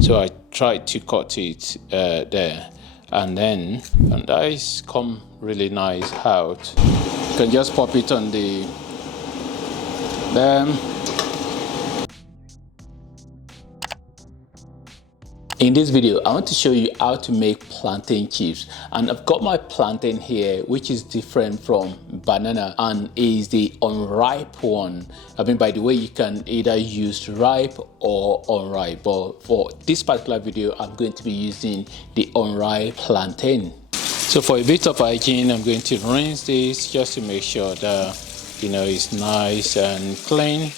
So I tried to cut it there, and that come really nice out. You can just pop it on the In this video, I want to show you how to make plantain chips, and I've got my plantain here, which is different from banana and is the unripe one. I mean, by the way, you can either use ripe or unripe, but for this particular video, I'm going to be using the unripe plantain. So for a bit of hygiene, I'm going to rinse this just to make sure that it's nice and clean.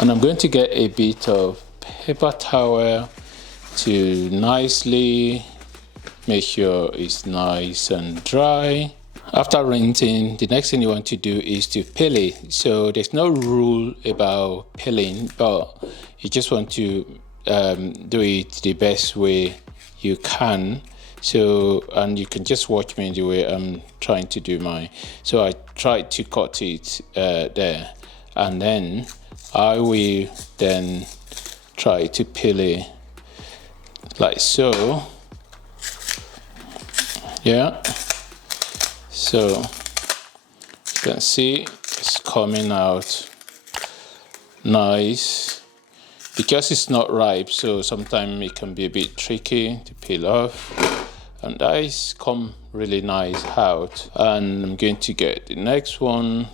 And I'm going to get a bit of paper towel to nicely make sure it's nice and dry. After rinsing, the next thing you want to do is to peel it. So there's no rule about peeling, but you just want to do it the best way you can. So, and you can just watch me the way I'm trying to do mine. So I tried to cut it there, and then I will then try to peel it like so. Yeah, so you can see it's coming out nice because it's not ripe, so sometimes it can be a bit tricky to peel off, and that is come really nice out. And I'm going to get the next one.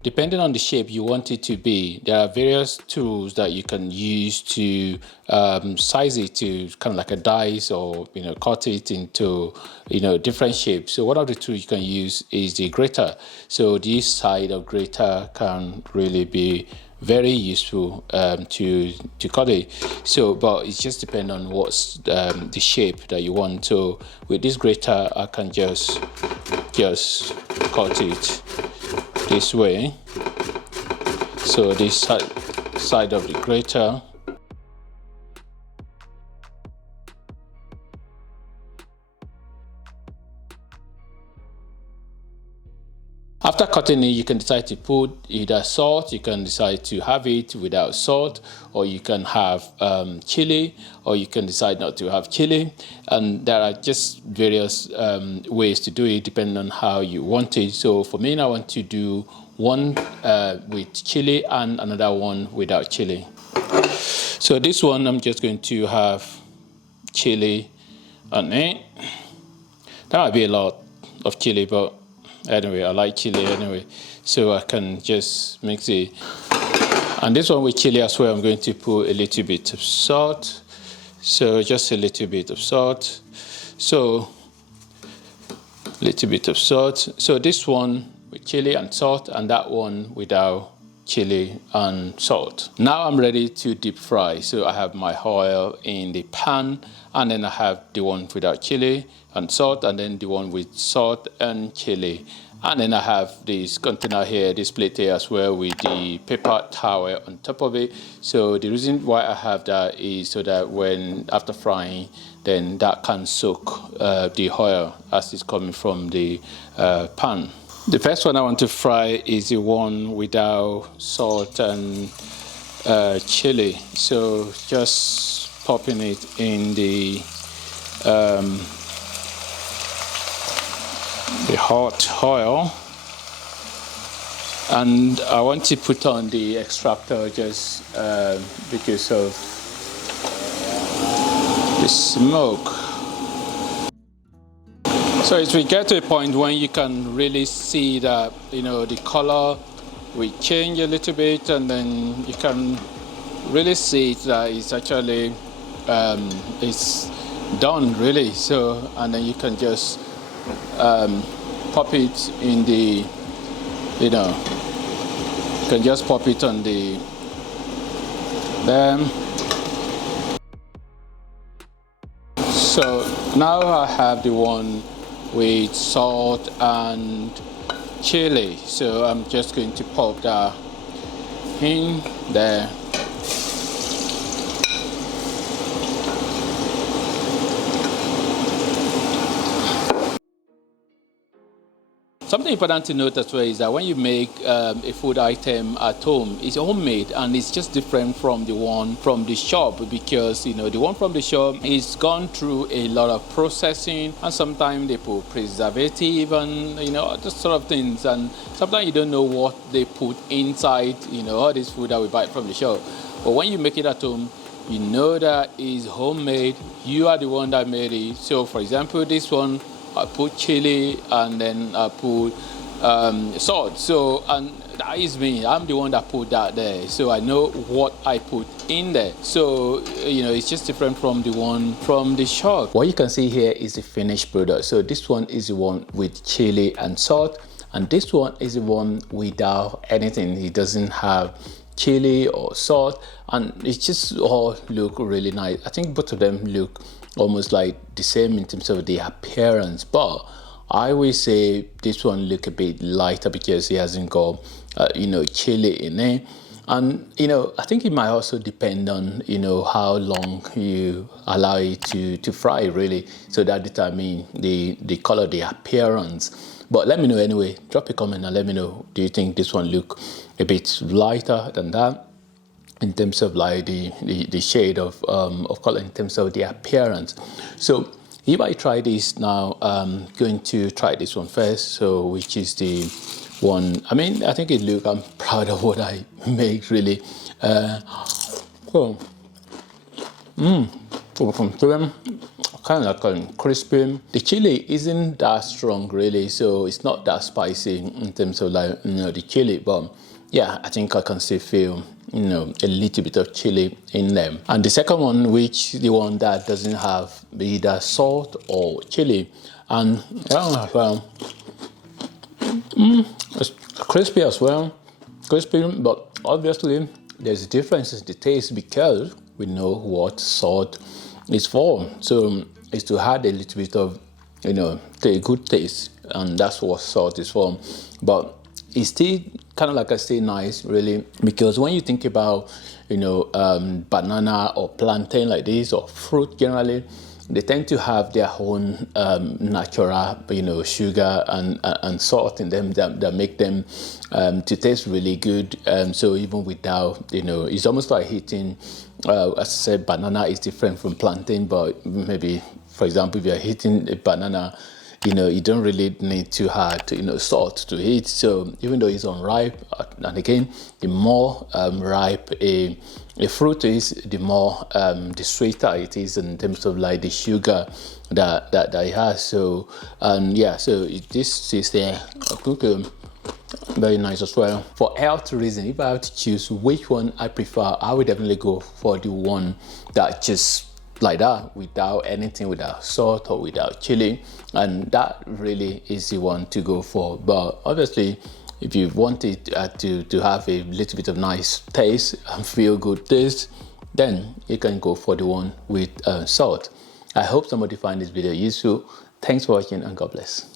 Depending on the shape you want it to be, there are various tools that you can use to size it to kind of like a dice, or cut it into different shapes. So one of the tools you can use is the grater. So this side of grater can really be very useful to cut it. So, but it just depends on what's the shape that you want. So with this grater, I can just cut it this way. So this side of the grater. After cutting it, you can decide to put either salt, you can decide to have it without salt, or you can have chili, or you can decide not to have chili. And there are just various ways to do it depending on how you want it. So for me, I want to do one with chili and another one without chili. So this one, I'm just going to have chili on it. That might be a lot of chili, but anyway, I like chili anyway, so I can just mix it. And this one with chili as well, I'm going to put a little bit of salt. So just a little bit of salt. So a little bit of salt. So this one with chili and salt, and that one without chili and salt. Now I'm ready to deep fry. So I have my oil in the pan, and then I have the one without chili and salt, and then the one with salt and chili. And then I have this container here, this plate here as well, with the paper towel on top of it. So the reason why I have that is so that when after frying, then that can soak the oil as it's coming from the pan. The first one I want to fry is the one without salt and chili. So just popping it in the hot oil, and I want to put on the extractor just because of the smoke. So as we get to a point when you can really see that the color will change a little bit, and then you can really see that it's actually it's done really. So, and then you can just pop it in the you can just pop it on the So now I have the one with salt and chili, so I'm just going to pop that in there. Something Something important to note as well is that when you make a food item at home, it's homemade and it's just different from the one from the shop, because the one from the shop is gone through a lot of processing, and sometimes they put preservative and this sort of things, and sometimes you don't know what they put inside all this food that we buy from the shop. But when you make it at home, you know that it's homemade. You are the one that made it. So for example, this one, I put chili and then I put salt. So, and that is me. I'm the one that put that there. So I know what I put in there. So, it's just different from the one from the shop. What you can see here is the finished product. So this one is the one with chili and salt. And this one is the one without anything. It doesn't have chili or salt. And it just all look really nice. I think both of them look almost like the same in terms of the appearance, but I will say this one look a bit lighter because it hasn't got chili in it. And I think it might also depend on how long you allow it to fry, really, so that determine the color, the appearance. But let me know anyway. Drop a comment and let me know, do you think this one look a bit lighter than that in terms of like the shade of color, in terms of the appearance? So if I try this now, I'm going to try this one first. So which is the one, I think I'm proud of what I make, really. Kind of like crispy. The chili isn't that strong, really, so it's not that spicy in terms of like the chili, but yeah, I think I can still feel a little bit of chili in them. And the second one, which the one that doesn't have either salt or chili, and it's crispy as well, but obviously there's a difference in the taste because we know what salt is for. So it's to add a little bit of the good taste, and that's what salt is for. But it's still kind of like I say nice, really, because when you think about banana or plantain like this, or fruit generally, they tend to have their own natural sugar and salt in them that make them to taste really good. So even without it's almost like eating as I said, banana is different from plantain, but maybe, for example, if you're eating a banana, you don't really need to add salt to it. So even though it's unripe, and again, the more ripe a fruit is, the more the sweeter it is in terms of like the sugar that it has. So this is there. Very nice as well. For health reason, if I have to choose which one I prefer, I would definitely go for the one that just like that, without anything, without salt or without chili, and that really is the one to go for. But obviously, if you want it to have a little bit of nice taste and feel good taste, then you can go for the one with salt. I hope somebody find this video useful. Thanks for watching and God bless.